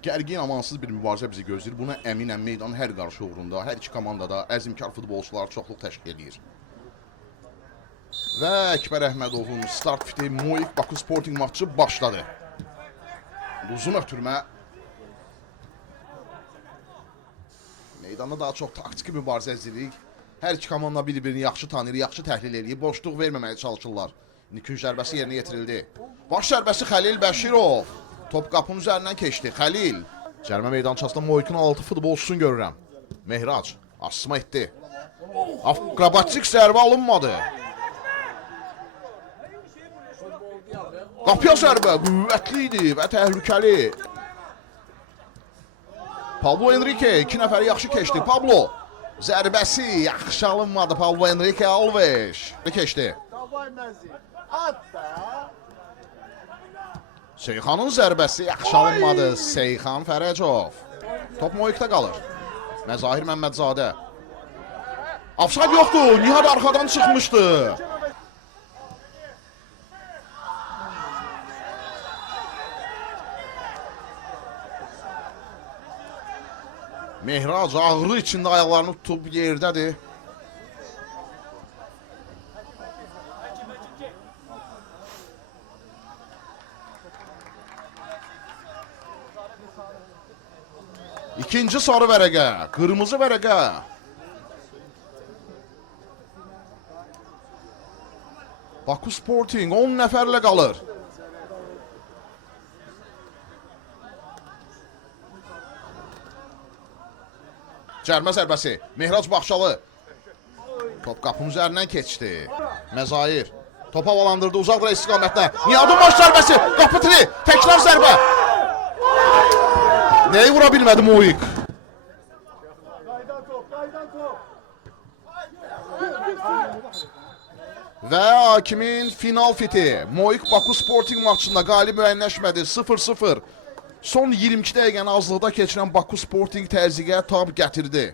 Gərgin, amansız bir mübarizə bizi gözləyir. Buna əminəm, meydanın hər qarşı uğrunda, hər iki komandada əzmkar futbolçular çoxluq təşkil edir. Və Əkbər Əhmədovun start fiti Moik Baku Sporting matçı başladı. Uzun ötürmə. Meydanda daha çox taktiki mübarizə izləyirik. Hər iki komanda bir-birini yaxşı tanıyır, yaxşı təhlil edir, boşluq verməməyə çalışırlar. Nikün zərbəsi yerinə yetirildi. Baş zərbəsi Xəlil Bəşirov. Top qapının üzərindən keçdi. Xəlil. Cərmə meydançasında Moikin 6 futbolçusunu görürəm. Mehrac. Asma etdi. Akrobatik zərbə alınmadı. Qapıya zərbə. Qüvvətli idi və təhlükəli. Pablo Henrique. 2 nəfəri yaxşı keçdi. Pablo. Zərbəsi yaxşı alınmadı. Pablo Henrique Alves. Keçdi. Seyxanın zərbəsi yaxşı alınmadı. Seyxan Fərəcov. Top Moikdə qalır. Məzahir Məmmədzadə. Offside yoxdur. Nihad arxadan çıxmışdı. Mehrac ağrı içində ayaqlarını tutub yerdədir. İkinci sarı vərəqə, qırmızı vərəqə. Baku Sporting 10 nəfərlə qalır. Cərmə zərbəsi, Mehrac Baxşalı. Top qapının üzərindən keçdi. Məzahir, top havalandırdı uzaq rəy istiqamətdə. Niyadın baş zərbəsi, qapı tiri, təkrar zərbə. Neyi vura bilmədi Moik? Və hakimin final fiti. Moik Baku Sporting maçında qalib müəyyənləşmədi. 0-0. Son 22 dəqiqəni azlıqda keçirən Baku Sporting təzyiqə tab gətirdi.